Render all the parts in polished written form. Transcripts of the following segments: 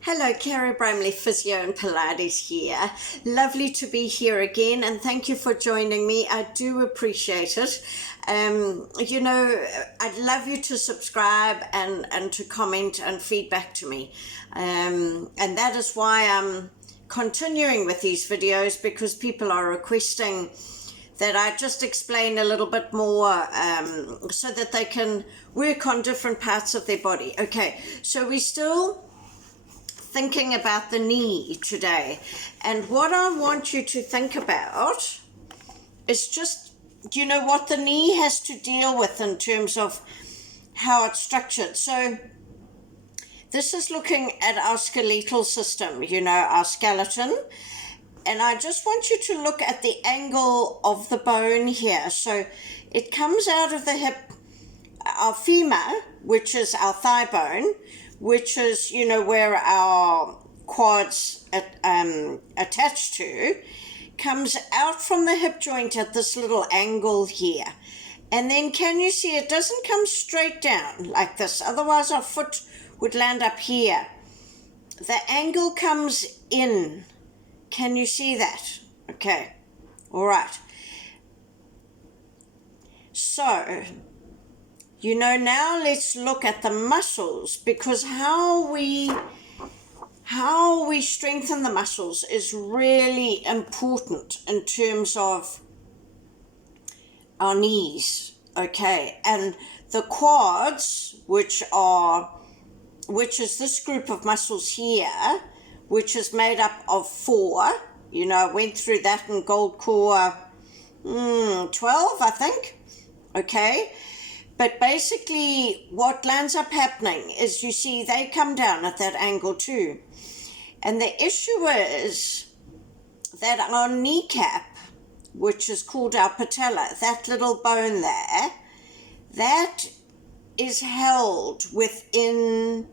Hello, Cara Bramley, Physio and Pilates here. Lovely to be here again, and thank you for joining me. I do appreciate it. I'd love you to subscribe and to comment and feedback to me. And that is why I'm continuing with these videos, because people are requesting that I just explain a little bit more so that they can work on different parts of their body. Okay, so we're still thinking about the knee today, and what I want you to think about is just, what the knee has to deal with in terms of how it's structured. So this is looking at our skeletal system, our skeleton, and I just want you to look at the angle of the bone here. So it comes out of the hip, our femur, which is our thigh bone, which is, where our quads attached to, comes out from the hip joint at this little angle here. And then can you see it doesn't come straight down like this, otherwise our foot would land up here. The angle comes in. Can you see that? Okay, all right. So, now let's look at the muscles, because how we strengthen the muscles is really important in terms of our knees, okay? And the quads, which is this group of muscles here, which is made up of 4, I went through that in Gold Core 12, I think, okay? But basically what lands up happening is, you see, they come down at that angle too. And the issue is that our kneecap, which is called our patella, that little bone there, that is held within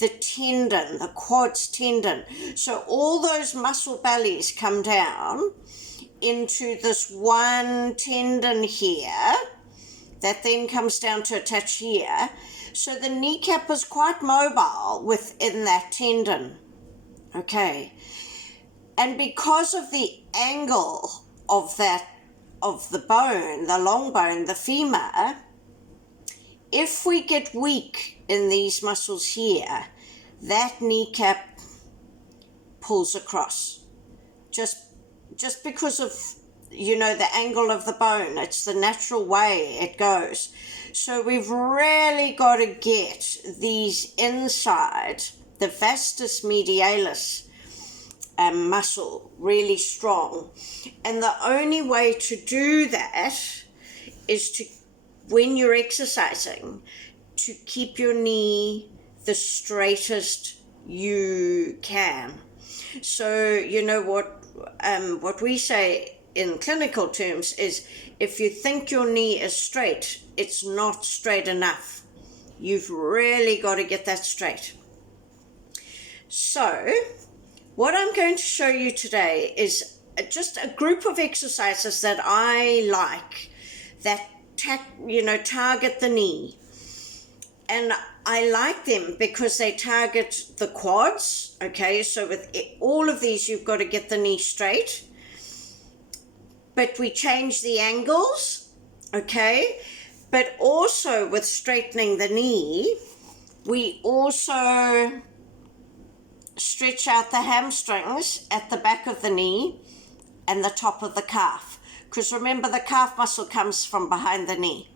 the tendon, the quads tendon. So all those muscle bellies come down into this one tendon here, that then comes down to attach here. So the kneecap is quite mobile within that tendon, okay? And because of the angle of the bone, the long bone, the femur, if we get weak in these muscles here, that kneecap pulls across. Just because of the angle of the bone. It's the natural way it goes. So we've really got to get these inside, the vastus medialis muscle, really strong. And the only way to do that is to, when you're exercising, to keep your knee the straightest you can. So what we say in clinical terms is, if you think your knee is straight, it's not straight enough. You've really got to get that straight. So what I'm going to show you today is just a group of exercises that I like that target the knee. And I like them because they target the quads, okay? So with all of these, you've got to get the knee straight. But we change the angles, okay? But also with straightening the knee, we also stretch out the hamstrings at the back of the knee and the top of the calf. Because remember, the calf muscle comes from behind the knee,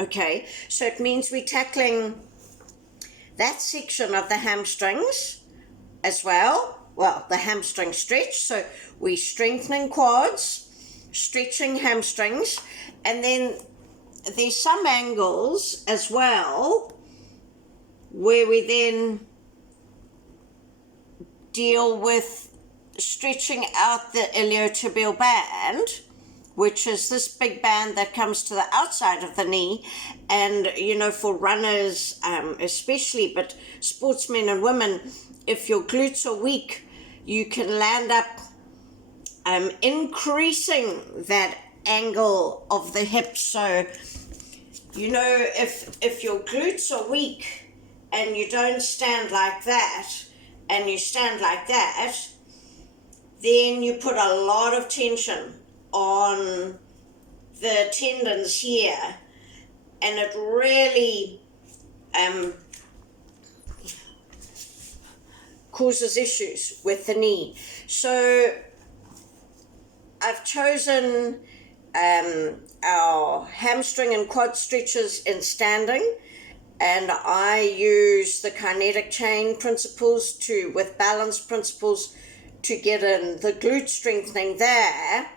okay? So it means we're tackling that section of the hamstrings as well. Well, the hamstring stretch, so we're strengthening quads, stretching hamstrings, and then there's some angles as well where we then deal with stretching out the iliotibial band, which is this big band that comes to the outside of the knee. And for runners especially, but sportsmen and women, if your glutes are weak, you can land up increasing that angle of the hip. So if your glutes are weak, and you don't stand like that, and you stand like that, then you put a lot of tension on the tendons here, and it really causes issues with the knee. So I've chosen our hamstring and quad stretches in standing, and I use the kinetic chain principles with balance principles to get in the glute strengthening there,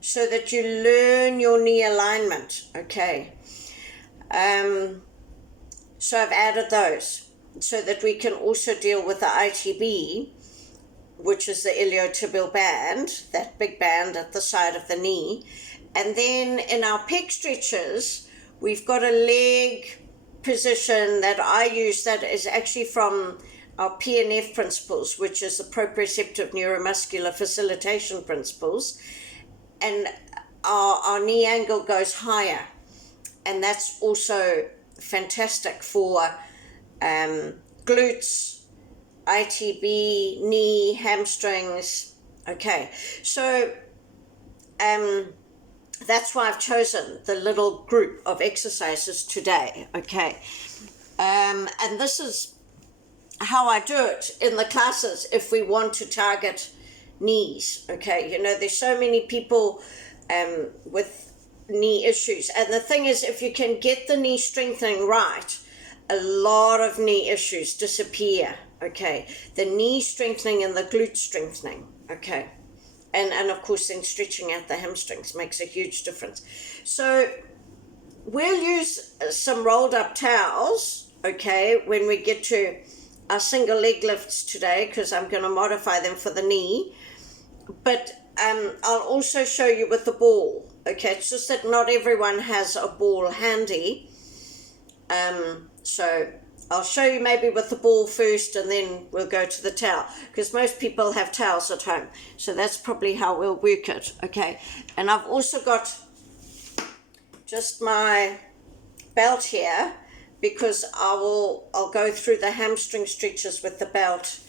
so that you learn your knee alignment. Okay. So I've added those so that we can also deal with the ITB, which is the iliotibial band, that big band at the side of the knee. And then in our pec stretches, we've got a leg position that I use that is actually from our PNF principles, which is the proprioceptive neuromuscular facilitation principles. And our knee angle goes higher. And that's also fantastic for glutes, ITB, knee, hamstrings. Okay, so that's why I've chosen the little group of exercises today. Okay, and this is how I do it in the classes if we want to target knees. Okay, you know, there's so many people with knee issues, and the thing is, if you can get the knee strengthening right, a lot of knee issues disappear. Okay, the knee strengthening and the glute strengthening. Okay, and of course then stretching out the hamstrings makes a huge difference. So we'll use some rolled up towels, okay, when we get to our single leg lifts today, because I'm going to modify them for the knee. But I'll also show you with the ball. Okay, it's just that not everyone has a ball handy. So I'll show you maybe with the ball first, and then we'll go to the towel, because most people have towels at home. So that's probably how we'll work it. Okay, and I've also got just my belt here, because I'll go through the hamstring stretches with the belt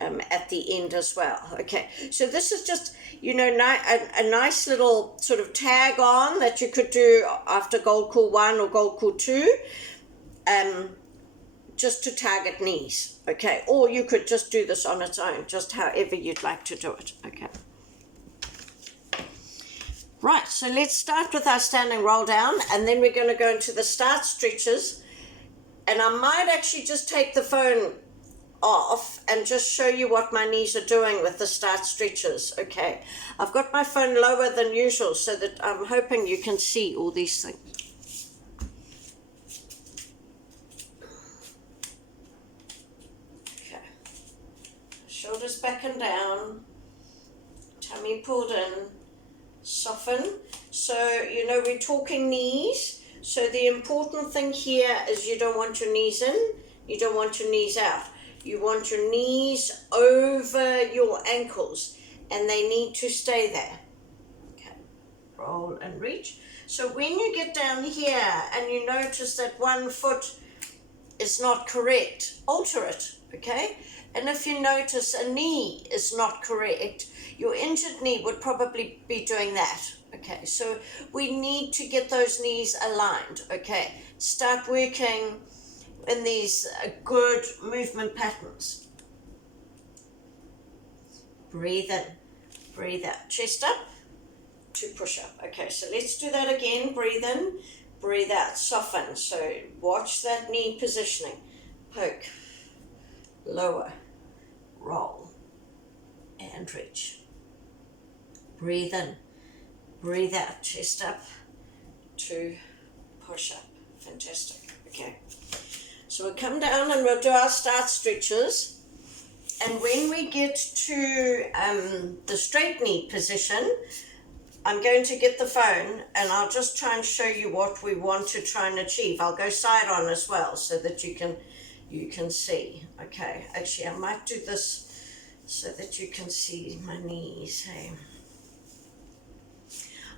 at the end as well. Okay, so this is just, you know, a nice little sort of tag on that you could do after Gold Core 1 or Gold Core 2, just to target knees. Okay, or you could just do this on its own, just however you'd like to do it. Okay. Right, so let's start with our standing roll down, and then we're going to go into the start stretches. And I might actually just take the phone off and just show you what my knees are doing with the start stretches. Okay, I've got my phone lower than usual so that I'm hoping you can see all these things. Okay, shoulders back and down, tummy pulled in, soften. So, you know, we're talking knees, so the important thing here is you don't want your knees in, you don't want your knees out. You want your knees over your ankles, and they need to stay there. Okay, roll and reach. So when you get down here and you notice that one foot is not correct, alter it, okay? And if you notice a knee is not correct, your injured knee would probably be doing that. Okay, so we need to get those knees aligned. Okay, start working in these good movement patterns. Breathe in, breathe out, chest up to push up. Okay, so let's do that again. Breathe in, breathe out, soften. So watch that knee positioning. Poke, lower, roll, and reach. Breathe in, breathe out, chest up to push up. Fantastic. Okay. So we'll come down and we'll do our start stretches. And when we get to the straight knee position, I'm going to get the phone and I'll just try and show you what we want to try and achieve. I'll go side on as well so that you can see. Okay, actually I might do this so that you can see my knees. Hey,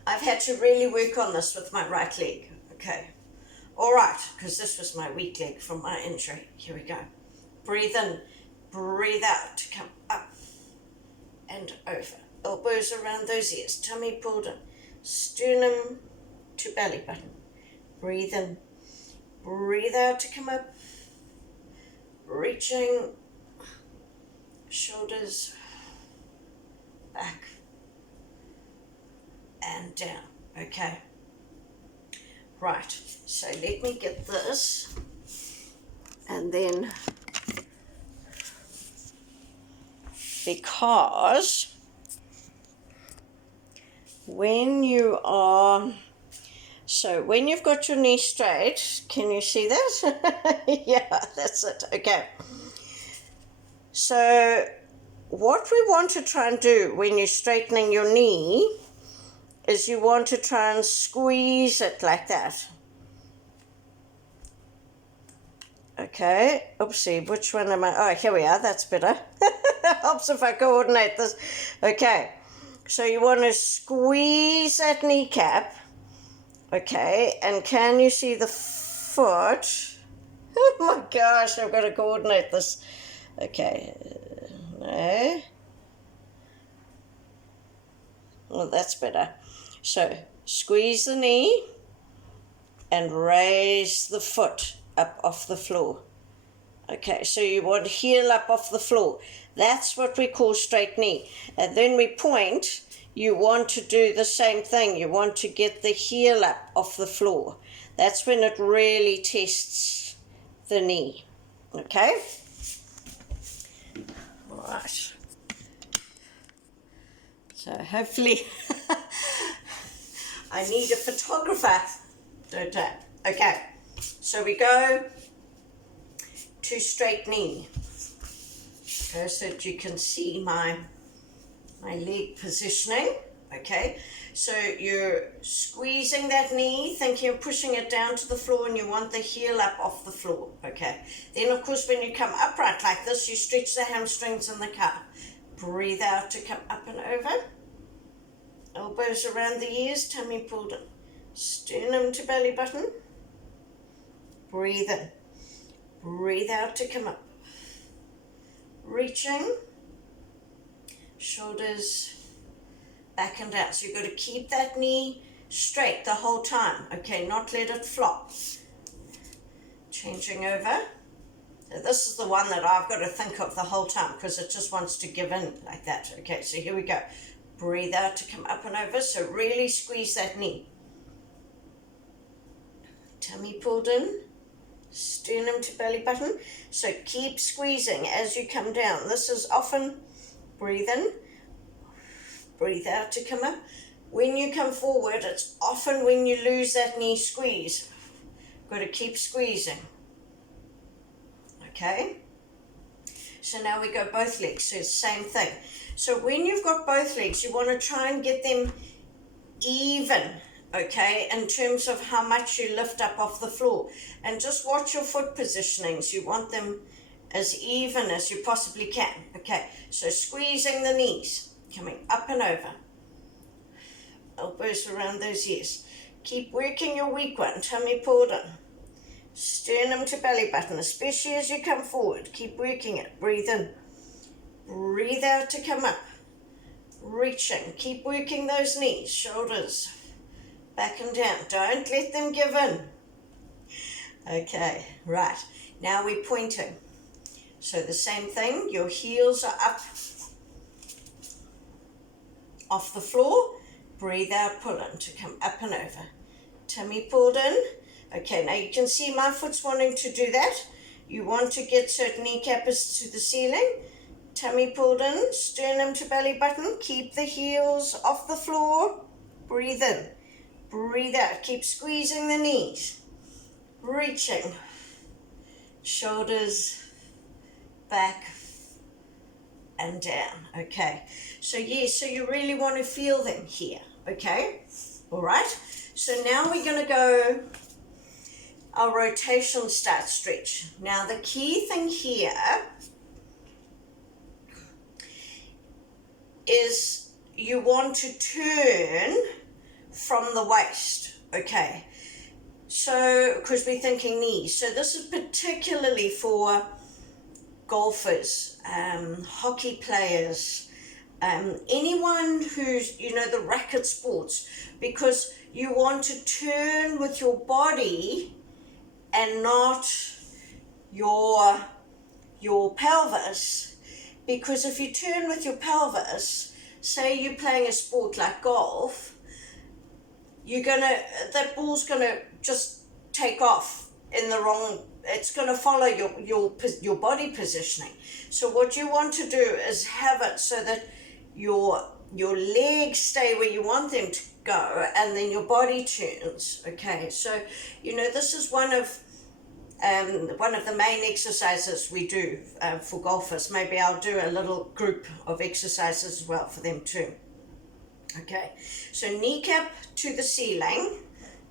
I've had to really work on this with my right leg. Okay, All right, because this was my weak leg from my injury. Here we go. Breathe in, breathe out to come up and over. Elbows around those ears, tummy pulled in, sternum to belly button. Breathe in, breathe out to come up, reaching, shoulders back and down. Okay. Right, so let me get this, and then, because when you are, so when you've got your knee straight, can you see that? Yeah, that's it. Okay. So what we want to try and do when you're straightening your knee is you want to try and squeeze it like that. Okay, oopsie, which one am I? Oh, here we are, that's better. Helps if I coordinate this. Okay, so you want to squeeze that kneecap. Okay, and can you see the foot? Oh my gosh, I've got to coordinate this. Okay, no. Well, that's better. So squeeze the knee and raise the foot up off the floor. Okay, so you want heel up off the floor. That's what we call straight knee. And then we point, you want to do the same thing. You want to get the heel up off the floor. That's when it really tests the knee. Okay? All right. So hopefully, I need a photographer, don't I? Okay, so we go to straight knee. Okay, so that you can see my leg positioning. Okay, so you're squeezing that knee, thinking you're pushing it down to the floor, and you want the heel up off the floor. Okay, then of course when you come upright like this, you stretch the hamstrings and the calf. Breathe out to come up and over. Elbows around the ears, tummy pulled in. Sternum to belly button. Breathe in. Breathe out to come up. Reaching. Shoulders back and down. So you've got to keep that knee straight the whole time. Okay, not let it flop. Changing over. So this is the one that I've got to think of the whole time because it just wants to give in like that. Okay, so here we go. Breathe out to come up and over. So really squeeze that knee. Tummy pulled in. Sternum to belly button. So keep squeezing as you come down. This is often breathe in. Breathe out to come up. When you come forward, it's often when you lose that knee squeeze. Got to keep squeezing. Okay, so now we go both legs, so it's the same thing. So when you've got both legs, you want to try and get them even, okay, in terms of how much you lift up off the floor. And just watch your foot positionings. You want them as even as you possibly can. Okay, so squeezing the knees, coming up and over. Elbows around those ears. Keep working your weak one, tummy pulled in. Sternum to belly button, especially as you come forward. Keep working it. Breathe in. Breathe out to come up. Reaching. Keep working those knees, shoulders back and down. Don't let them give in. Okay, right. Now we're pointing. So the same thing. Your heels are up off the floor. Breathe out, pull in to come up and over. Tummy pulled in. Okay, now you can see my foot's wanting to do that. You want to get so kneecap is to the ceiling. Tummy pulled in, sternum to belly button. Keep the heels off the floor. Breathe in. Breathe out. Keep squeezing the knees. Reaching. Shoulders back and down. Okay, so yes, so you really want to feel them here. Okay, all right. So now we're going to go our rotation start stretch. Now the key thing here is you want to turn from the waist. Okay, So, because we're thinking knees. So this is particularly for golfers, hockey players, anyone who's, the racket sports, because you want to turn with your body and not your pelvis, because if you turn with your pelvis, say you're playing a sport like golf, that ball's gonna just take off in the wrong, it's gonna follow your body positioning. So what you want to do is have it so that your legs stay where you want them to go, and then your body turns. Okay, so this is one of the main exercises we do for golfers. Maybe I'll do a little group of exercises as well for them too. Okay, so kneecap to the ceiling,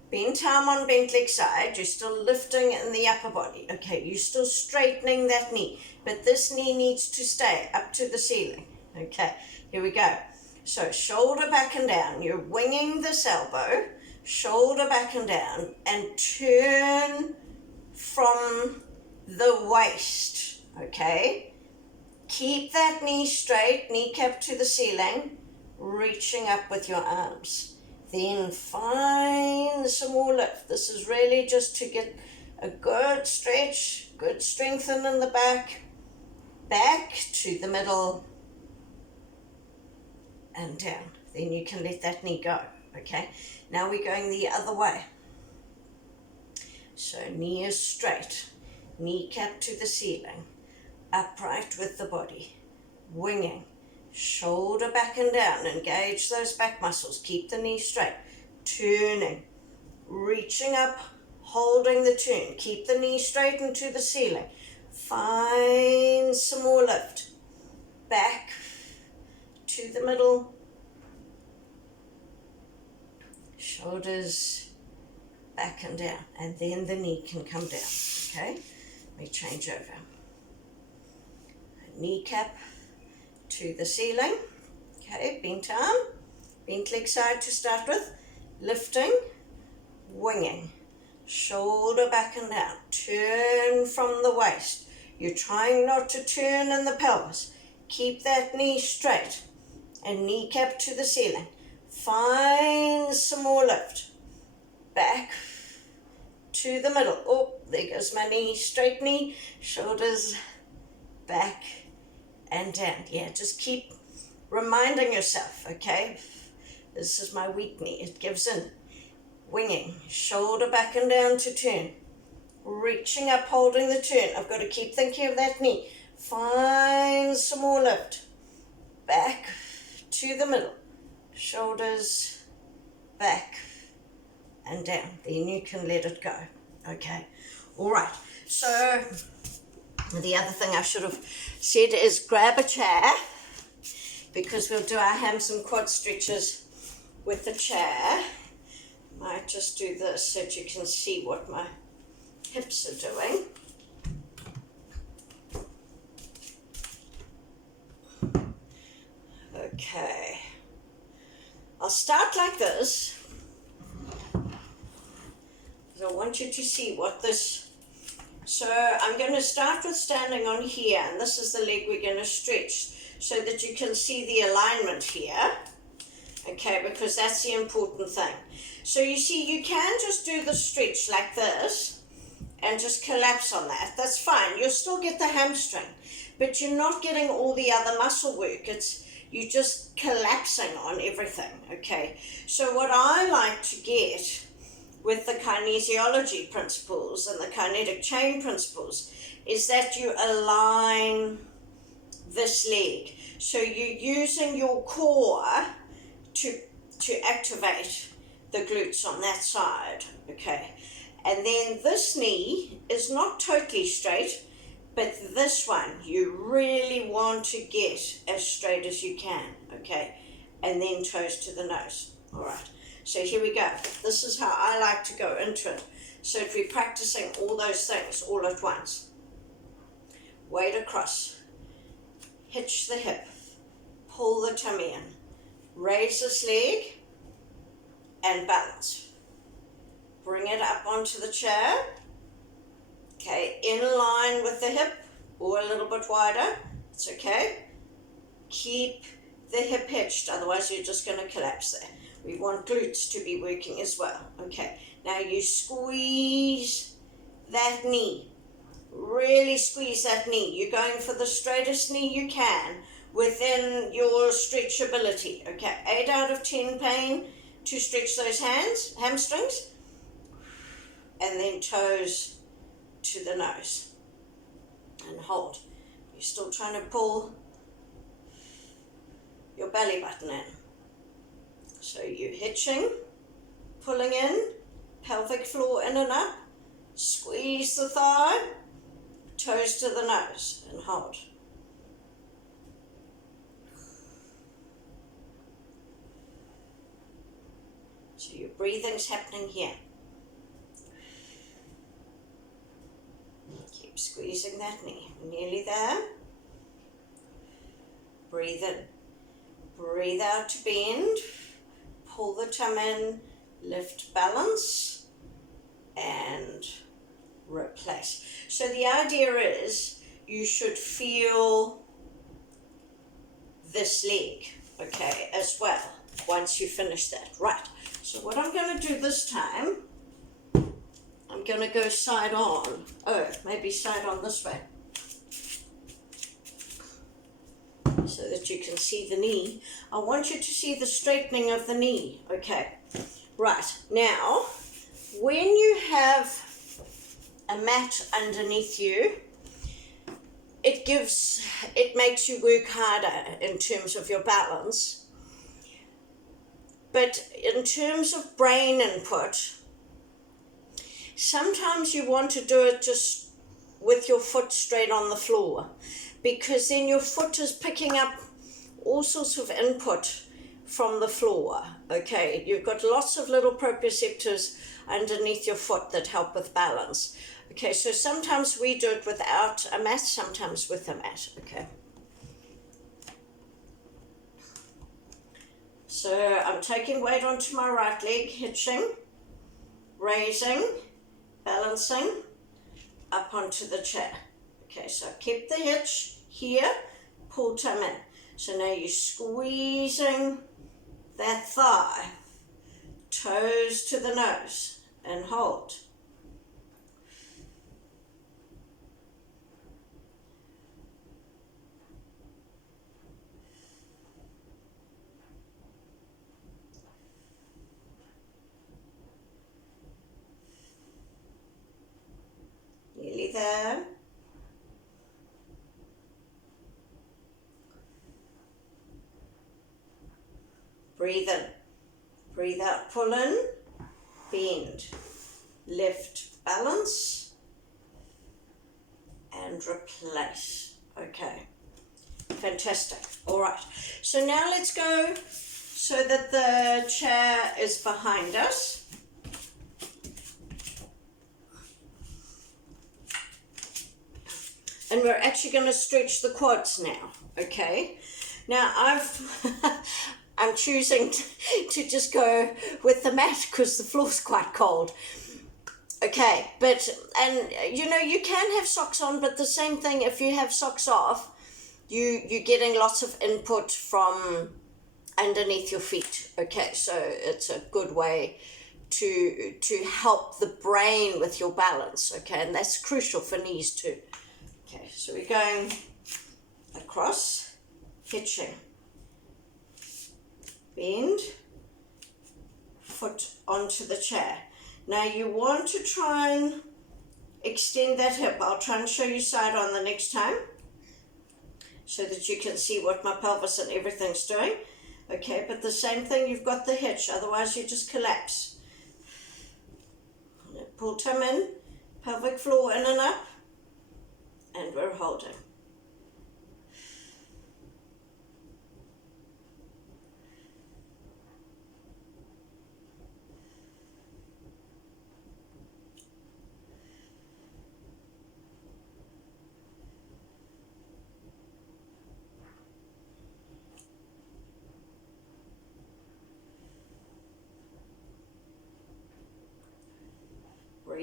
bent arm on bent leg side. You're still lifting in the upper body. Okay, you're still straightening that knee, but this knee needs to stay up to the ceiling. Okay, here we go. So shoulder back and down. You're winging this elbow, shoulder back and down, and turn from the waist. Okay, keep that knee straight, kneecap to the ceiling, reaching up with your arms. Then find some more lift. This is really just to get a good stretch, good strengthen in the back to the middle and down. Then you can let that knee go. Okay, now we're going the other way. So knee is straight, kneecap to the ceiling, upright with the body, winging, shoulder back and down, engage those back muscles, keep the knee straight, turning, reaching up, holding the turn, keep the knee straight into the ceiling, find some more lift, back to the middle, shoulders back and down, and then the knee can come down. Okay, let me change over. Kneecap to the ceiling. Okay, bent arm, bent leg side to start with, lifting, winging, shoulder back and down, turn from the waist. You're trying not to turn in the pelvis. Keep that knee straight and kneecap to the ceiling. Find some more lift. Back to the middle. Oh, there goes my knee. Straight knee, shoulders back and down. Yeah, just keep reminding yourself, okay? This is my weak knee. It gives in. Winging, shoulder back and down to turn. Reaching up, holding the turn. I've got to keep thinking of that knee. Find some more lift. Back to the middle. Shoulders back and down. Then you can let it go. Okay. All right. So the other thing I should have said is grab a chair, because we'll do our hams and quad stretches with the chair. Might just do this so that you can see what my hips are doing. Okay. I'll start like this. I want you to see what this, so I'm going to start with standing on here, and this is the leg we're going to stretch so that you can see the alignment here, okay, because that's the important thing. So you see, you can just do the stretch like this and just collapse on that. That's fine. You'll still get the hamstring, but you're not getting all the other muscle work. You're just collapsing on everything, okay? So what I like to get with the kinesiology principles and the kinetic chain principles is that you align this leg. So you're using your core to activate the glutes on that side, okay? And then this knee is not totally straight, but this one you really want to get as straight as you can, okay? And then toes to the nose, all right? So here we go. This is how I like to go into it. So if we're practicing all those things all at once. Weight across, hitch the hip, pull the tummy in, raise this leg, and balance. Bring it up onto the chair. Okay, in line with the hip or a little bit wider. It's okay. Keep the hip hitched, otherwise you're just going to collapse there. We want glutes to be working as well. Okay, now you squeeze that knee. Really squeeze that knee. You're going for the straightest knee you can within your stretchability. Okay, 8 out of 10 pain to stretch those hamstrings, and then toes to the nose. And hold. You're still trying to pull your belly button in. So you're hitching, pulling in, pelvic floor in and up, squeeze the thigh, toes to the nose, and hold. So your breathing's happening here. Keep squeezing that knee. We're nearly there. Breathe in. Breathe out to bend. Pull the tum in. Lift, balance, and replace. So the idea is you should feel this leg, okay, as well, once you finish that. Right, so what I'm going to do this time, I'm going to go side on. Oh, maybe side on this way, so that you can see the knee. I want you to see the straightening of the knee, okay. Right, now, when you have a mat underneath you, it makes you work harder in terms of your balance. But in terms of brain input, sometimes you want to do it just with your foot straight on the floor, because then your foot is picking up all sorts of input from the floor, okay? You've got lots of little proprioceptors underneath your foot that help with balance. Okay, so sometimes we do it without a mat, sometimes with a mat, okay? So I'm taking weight onto my right leg, hitching, raising, balancing, up onto the chair. Okay, so I keep the hitch here, pull tum in. So now you're squeezing that thigh, toes to the nose, and hold. Nearly there. Breathe in, breathe out, pull in, bend, lift, balance, and replace. Okay, fantastic. All right, so now let's go so that the chair is behind us. And we're actually going to stretch the quads now, okay? Now I'm choosing to just go with the mat because the floor's quite cold. Okay, and you know, you can have socks on, but the same thing, if you have socks off, you're getting lots of input from underneath your feet. Okay, so it's a good way to help the brain with your balance, okay? And that's crucial for knees too. Okay, so we're going across, hitching, bend, foot onto the chair. Now you want to try and extend that hip. I'll try and show you side on the next time so that you can see what my pelvis and everything's doing. Okay, but the same thing, you've got the hitch, otherwise you just collapse. Pull tum in, pelvic floor in and up, and we're holding.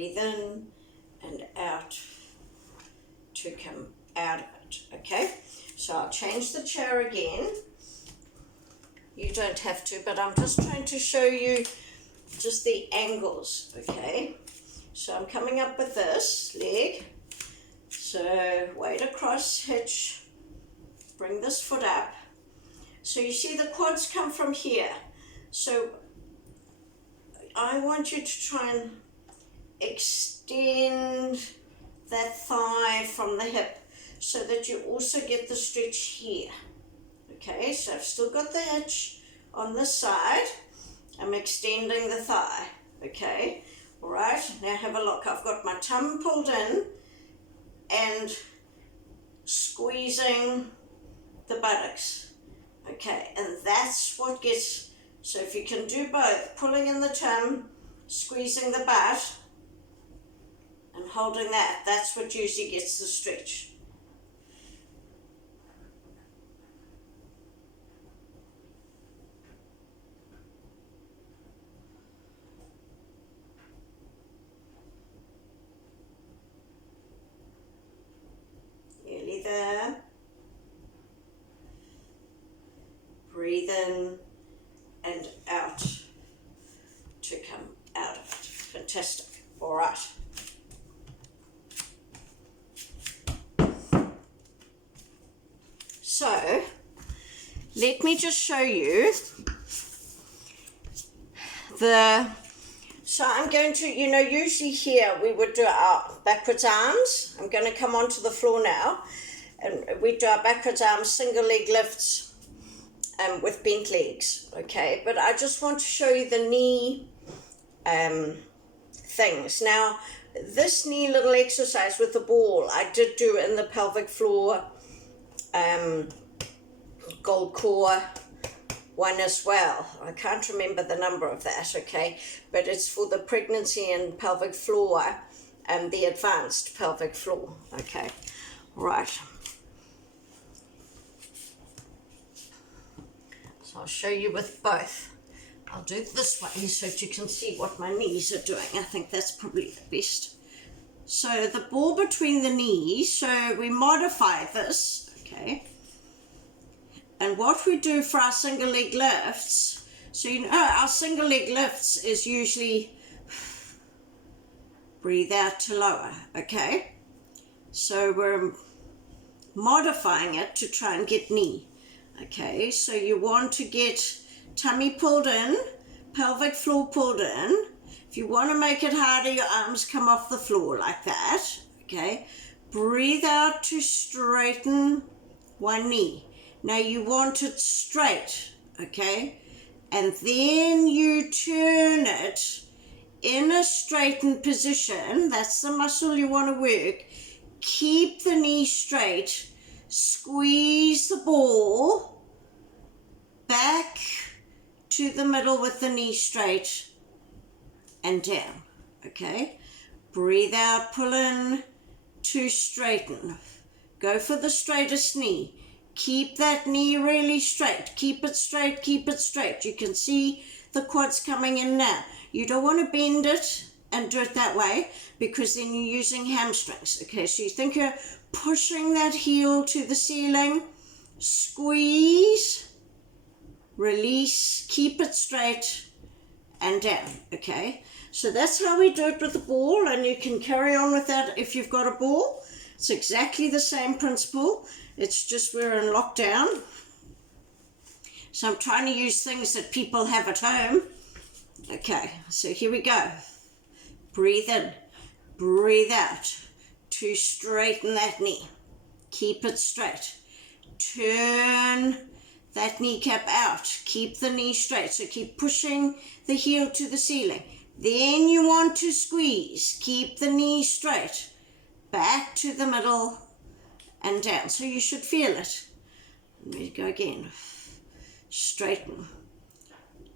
breathe in and out to come out of it, okay? So I'll change the chair again. You don't have to, but I'm just trying to show you just the angles, okay? So I'm coming up with this leg. So weight across, hitch, bring this foot up. So you see the quads come from here. So I want you to try and extend that thigh from the hip so that you also get the stretch here. Okay, so I've still got the hitch on this side. I'm extending the thigh, okay? All right, now have a look. I've got my tum pulled in and squeezing the buttocks, okay? And that's what gets, so if you can do both, pulling in the tum, squeezing the butt, and holding that, that's what usually gets the stretch. Nearly there. Breathe in and out to come out of it. Fantastic. All right. So, let me just show you so I'm going to, usually here we would do our backwards arms. I'm going to come onto the floor now, and we do our backwards arms, single leg lifts with bent legs, okay? But I just want to show you the knee things. Now, this knee little exercise with the ball, I did do in the pelvic floor gold core one as well. I can't remember the number of that, okay? But it's for the pregnancy and pelvic floor and the advanced pelvic floor, okay? Right. So I'll show you with both. I'll do it this way so that you can see what my knees are doing. I think that's probably the best. So the ball between the knees, so we modify this, okay? And what we do for our single leg lifts, so our single leg lifts is usually breathe out to lower, okay? So we're modifying it to try and get knee, okay? So you want to get tummy pulled in, pelvic floor pulled in. If you want to make it harder, your arms come off the floor like that, okay? Breathe out to straighten one knee. Now you want it straight, okay? And then you turn it in a straightened position. That's the muscle you want to work. Keep the knee straight. Squeeze the ball back to the middle with the knee straight and down, okay? Breathe out, pull in to straighten. Go for the straightest knee. Keep that knee really straight. Keep it straight, keep it straight. You can see the quads coming in now. You don't want to bend it and do it that way because then you're using hamstrings. Okay, so you think you're pushing that heel to the ceiling. Squeeze, release, keep it straight and down, okay? So that's how we do it with the ball, and you can carry on with that if you've got a ball. It's exactly the same principle. It's just we're in lockdown. So I'm trying to use things that people have at home. Okay, so here we go. Breathe in, breathe out to straighten that knee. Keep it straight. Turn that kneecap out. Keep the knee straight. So keep pushing the heel to the ceiling. Then you want to squeeze. Keep the knee straight. Back to the middle and down. So you should feel it. Let me go again. Straighten.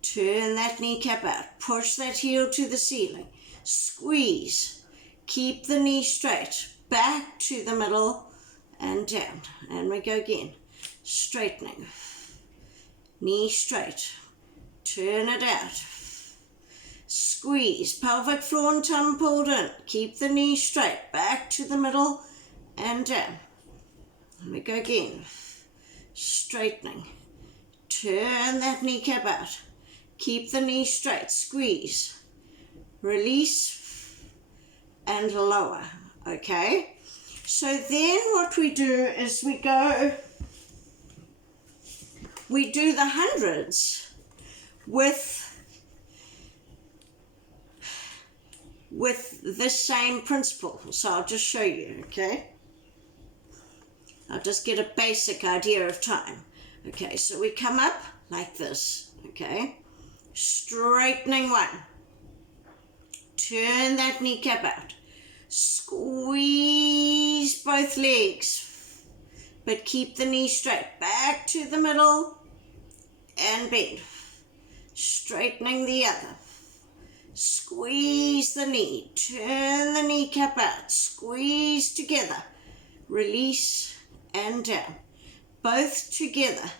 Turn that kneecap out. Push that heel to the ceiling. Squeeze. Keep the knee straight. Back to the middle and down. And we go again. Straightening. Knee straight. Turn it out. squeeze, pelvic floor and tongue pulled in, keep the knee straight, back to the middle and down. Let me go again, straightening, turn that kneecap out, keep the knee straight, squeeze, release and lower, okay? So then what we do is we do the hundreds with the same principle. So I'll just show you, okay? I'll just get a basic idea of time. Okay, so we come up like this, okay? Straightening one. Turn that kneecap out. Squeeze both legs, but keep the knee straight. Back to the middle and bend. Straightening the other. Squeeze the knee. Turn the kneecap out. Squeeze together. Release and down. Both together.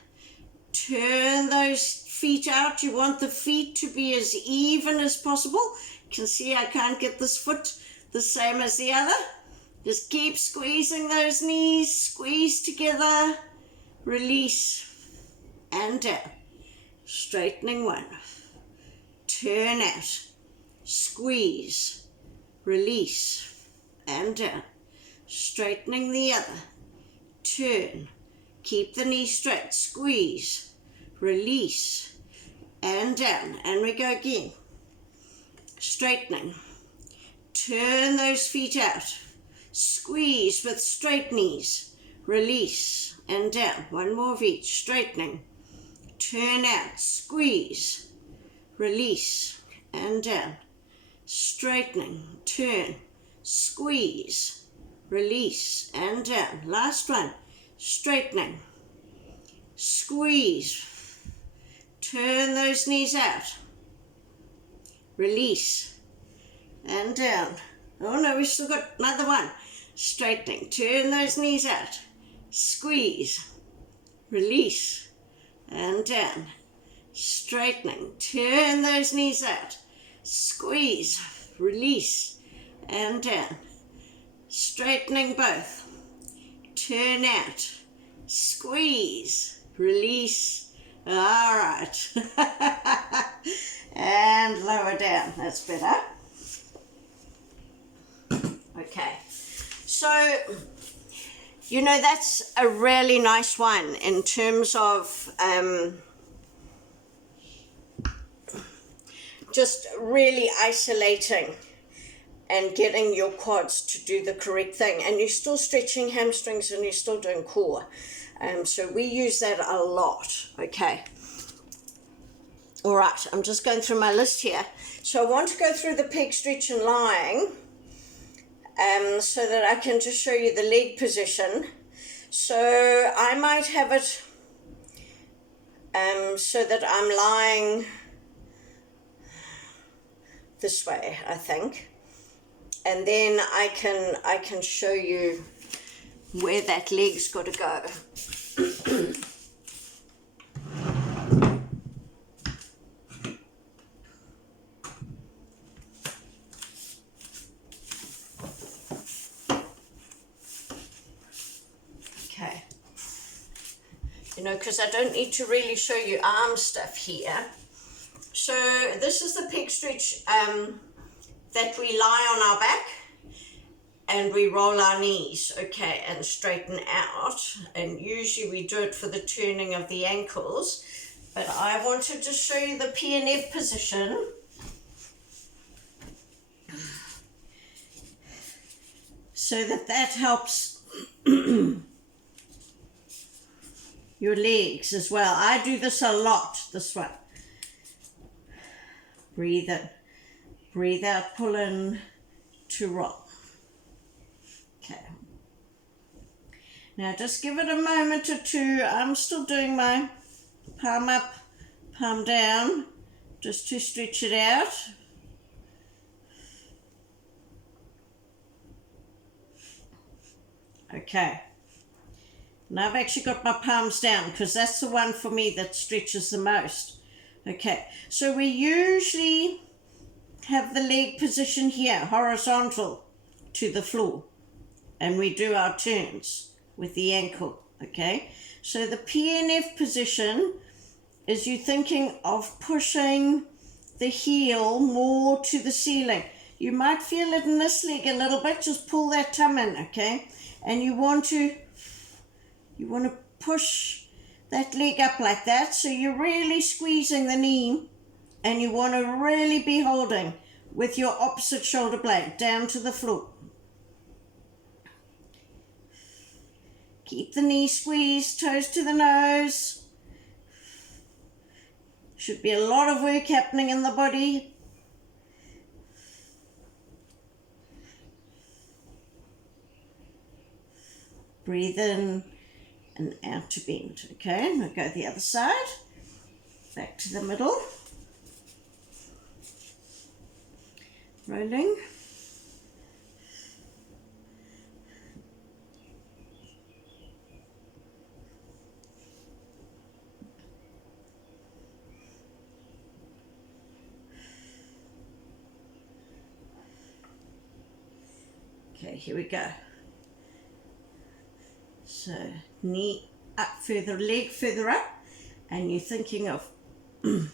Turn those feet out. You want the feet to be as even as possible. You can see I can't get this foot the same as the other. Just keep squeezing those knees. Squeeze together. Release and down. Straightening one. Turn out. Squeeze. Release and down. Straightening the other. Turn. Keep the knee straight. Squeeze. Release and down. And we go again. Straightening. Turn those feet out. Squeeze with straight knees. Release and down. One more of each. Straightening. Turn out. Squeeze. Release and down. Straightening. Turn. Squeeze. Release and down. Last one. Straightening. Squeeze. Turn those knees out. Release and down. Oh no, we've still got another one. Straightening. Turn those knees out. Squeeze. Release and down. Straightening. Turn those knees out. Squeeze. Release and down. Straightening both. Turn out. Squeeze. Release. All right. And lower down. That's better. Okay. So, you know, that's a really nice one in terms of just really isolating and getting your quads to do the correct thing. And you're still stretching hamstrings and you're still doing core. So we use that a lot. Okay. All right, I'm just going through my list here. So I want to go through the pec stretch and lying so that I can just show you the leg position. So I might have it so that I'm lying this way, I think. And then I can show you where that leg's got to go. Okay. You know, because I don't need to really show you arm stuff here. So this is the pec stretch that we lie on our back and we roll our knees, okay, and straighten out. And usually we do it for the turning of the ankles. But I wanted to show you the PNF position. So that helps your legs as well. I do this a lot, this one. Breathe in. Breathe out, pull in to roll. Okay. Now just give it a moment or two. I'm still doing my palm up, palm down, just to stretch it out. Okay. Now I've actually got my palms down because that's the one for me that stretches the most. Okay, so we usually have the leg position here, horizontal to the floor. And we do our turns with the ankle, okay? So the PNF position is you thinking of pushing the heel more to the ceiling. You might feel it in this leg a little bit, just pull that tum in, okay? And you want to push that leg up like that, so you're really squeezing the knee, and you want to really be holding with your opposite shoulder blade down to the floor. Keep the knee squeezed, toes to the nose. Should be a lot of work happening in the body. Breathe in and out to bend. Okay, now go the other side. Back to the middle. Rolling. Okay, here we go. So knee up further, leg further up, and you're thinking of you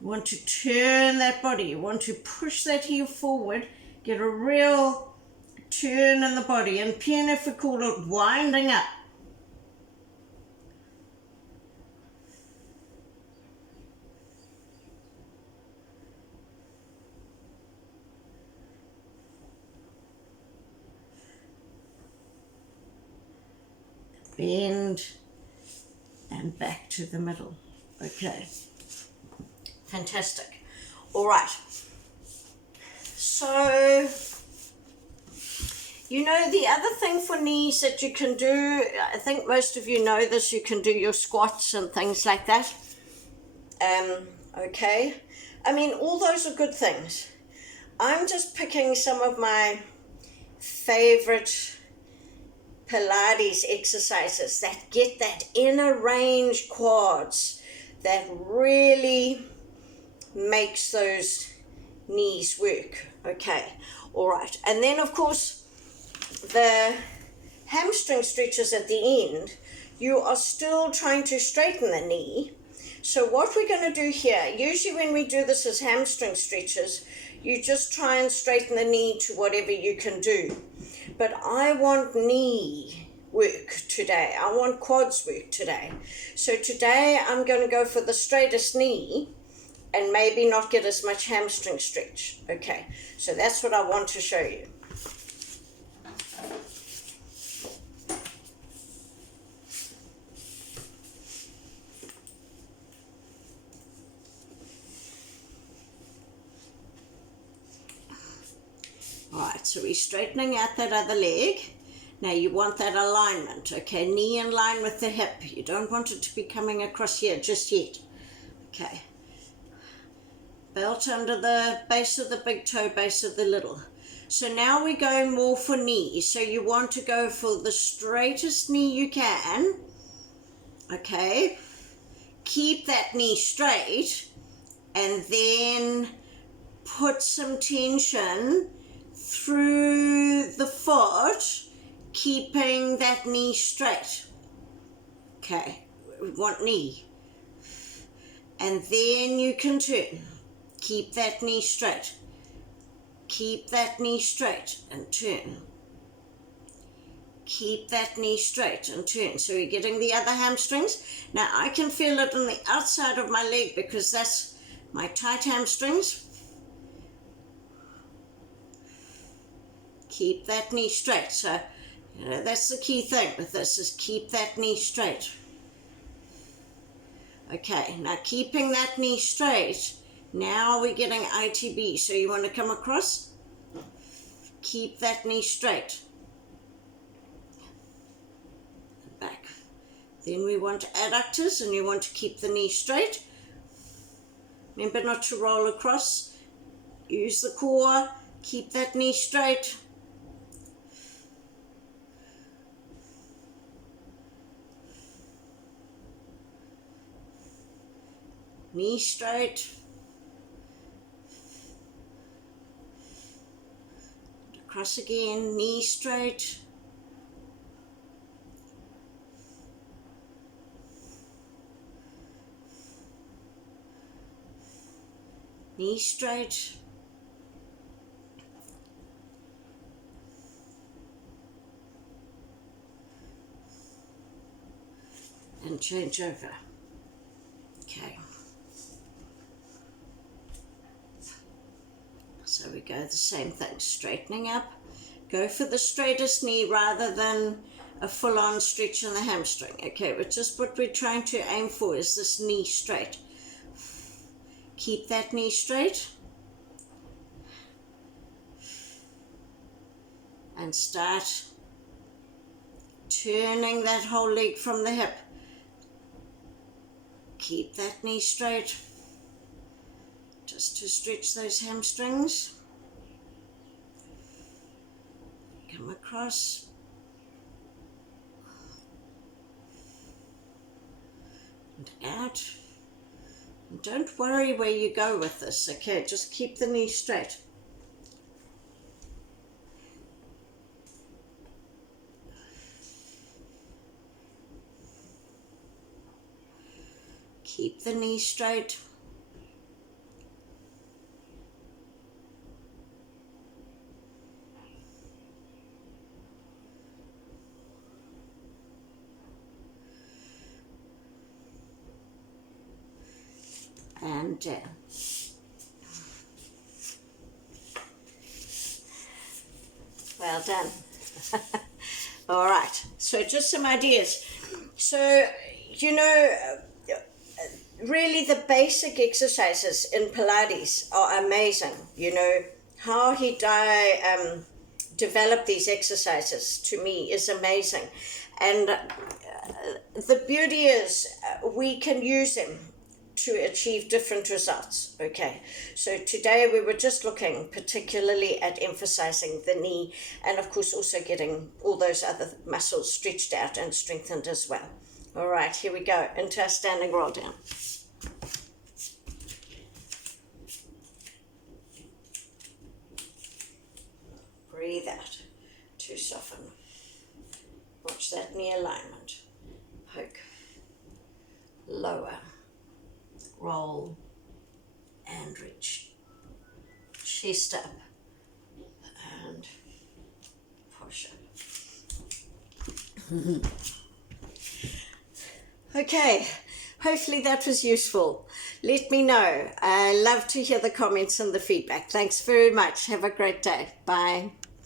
want to turn that body, you want to push that heel forward, get a real turn in the body, and PNF we call it winding up. Bend and back to the middle. Okay, fantastic. All right, so you know the other thing for knees that you can do, I think most of you know this, you can do your squats and things like that. Okay, I mean all those are good things. I'm just picking some of my favorite Pilates exercises that get that inner range quads, that really makes those knees work. Okay, all right. And then of course the hamstring stretches at the end, you are still trying to straighten the knee. So what we're going to do here, usually when we do this as hamstring stretches, you just try and straighten the knee to whatever you can do. But I want knee work today. I want quads work today. So today I'm going to go for the straightest knee and maybe not get as much hamstring stretch. Okay, so that's what I want to show you. Alright, so we're straightening out that other leg. Now you want that alignment, okay? Knee in line with the hip. You don't want it to be coming across here just yet. Okay. Belt under the base of the big toe, base of the little. So now we're going more for knee. So you want to go for the straightest knee you can. Okay. Keep that knee straight and then put some tension through the foot, keeping that knee straight. Okay, we want knee. And then you can turn. Keep that knee straight. Keep that knee straight and turn. Keep that knee straight and turn. So you're getting the other hamstrings. Now I can feel it on the outside of my leg because that's my tight hamstrings. Keep that knee straight. So, you know, that's the key thing with this is keep that knee straight. Okay, now keeping that knee straight, now we're getting ITB. So you want to come across, keep that knee straight. Back. Then we want adductors and you want to keep the knee straight. Remember not to roll across. Use the core, keep that knee straight. Knee straight. across again, knee straight. Knee straight. And change over. Okay. So we go the same thing, straightening up. Go for the straightest knee rather than a full-on stretch in the hamstring. Okay, but just what we're trying to aim for is this knee straight. Keep that knee straight. And start turning that whole leg from the hip. Keep that knee straight. Just to stretch those hamstrings. Come across. And out. And don't worry where you go with this, okay? Just keep the knee straight. Keep the knee straight. And down. Well done. All right, so just some ideas. So, you know, really the basic exercises in Pilates are amazing. You know, how he developed these exercises to me is amazing. And the beauty is we can use them to achieve different results. Okay, so today we were just looking particularly at emphasizing the knee, and of course also getting all those other muscles stretched out and strengthened as well. All right, here we go into our standing roll down. Breathe out to soften. Watch that knee alignment. Poke, lower, roll, and reach. Chest up, and push up. Okay, hopefully that was useful. Let me know. I love to hear the comments and the feedback. Thanks very much. Have a great day. Bye.